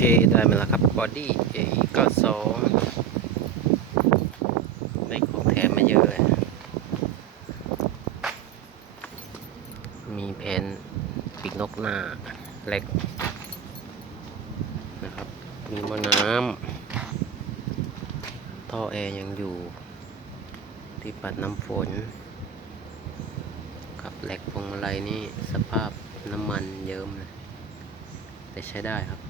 เคได้มาแล้วครับบอดี้เอก็สองได้ของแถมมาเยอะเลย มีแผ่นปีกนกหน้าเล็กนะครับ มีมอน้ำท่อแอร์ยังอยู่ ที่ปัดน้ำฝน กับแหลกพวงมาลัยนี่สภาพน้ำมันเยิ้มเลยแต่ใช้ได้ครับ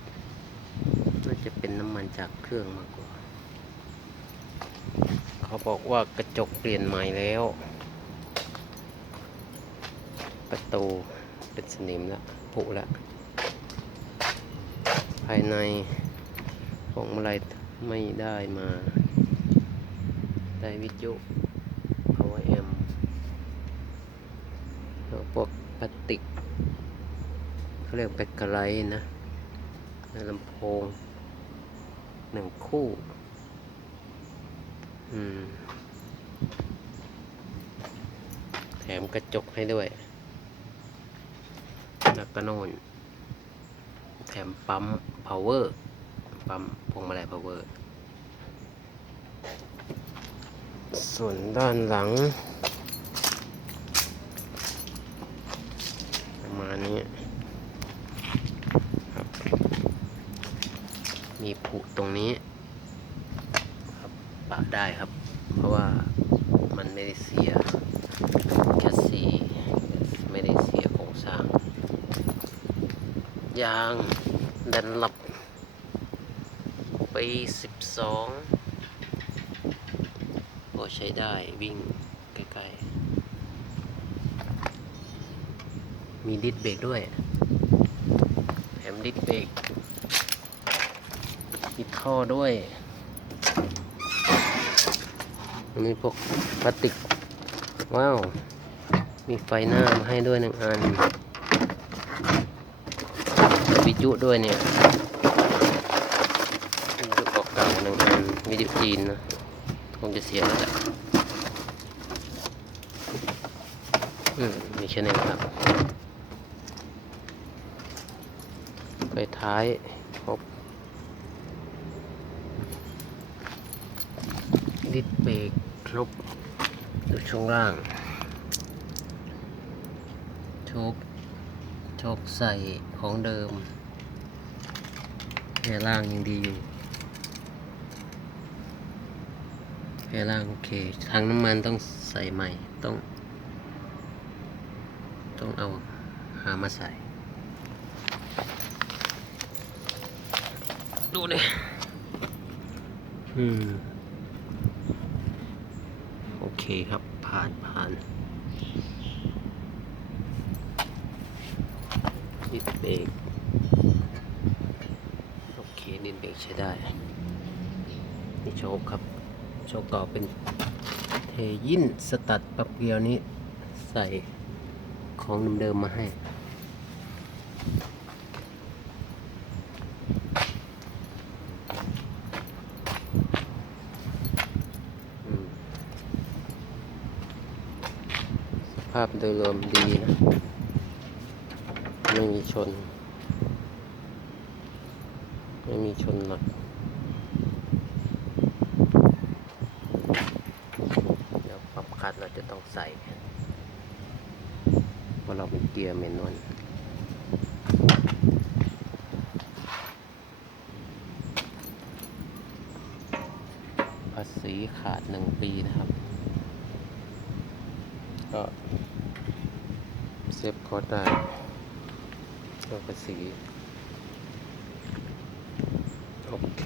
จะเป็นน้ำมันจากเครื่องมากกว่า เขาบอกว่ากระจกเปลี่ยนใหม่แล้ว ประตูเป็นสนิมแล้วผุแล้ว ภายในพวงมาลัยไม่ได้มา ได้วิทยุ power amp แล้วพวกพลาสติกเขาเรียกแบตเกอไรนะลำโพง หนึ่งคู่ อืม แถมกระจกให้ด้วย แล้วก็โน่น แถมปั๊ม power ปั๊มพวงมาลัย power ส่วนด้านหลัง ประมาณนี้ ครับ มีผุตรงนี้ครับปะได้ครับ เพราะว่ามันไม่ได้เสียแคสซีไม่ได้เสียโครงสร้าง ยางดันหลับปี12พอใช้ได้วิ่งใกล้ๆ มีดิสเบรกด้วยแถมดิสเบรก มีท่อด้วยอันนี้พวกพลาสติก ว้าว มีไฟหน้ามาให้ด้วยหนึ่งอันวิทยุด้วยเนี่ยวิทยุเก่าหนึ่งอันวิทยุจีนนะคงจะเสียแล้วแหละอืมมีแค่นี้ครับไฟท้ายครบ ดิสเบรกครบดูช่วงล่างโชคโชคใส่ของเดิมแค่ล่างยังดีอยู่แค่ล่างโอเคทางน้ำมันต้องใส่ใหม่ต้อง ต้องเอาหามาใส่ ดูเลยอืมโอ เคครับ ผ่านผ่านดิดเบรกโอเคดิดเบรกใช้ได้ นี่โชคครับ โชคต่อเป็นเทยินสตัดปับเกลียวนี้ ใส่ของเดิมๆมาให้ อืมสภาพโดยรวมดีนะ ไม่มีชน ไม่มีชนหนักเดี๋ยวปรับคัดเราจะต้องใส่เพราะเราเป็นเกียร์เมนวลภาษีขาดหนึ่งปีนะครับ ก็ เซฟคอร์ดได้ก็ภาษีโอเค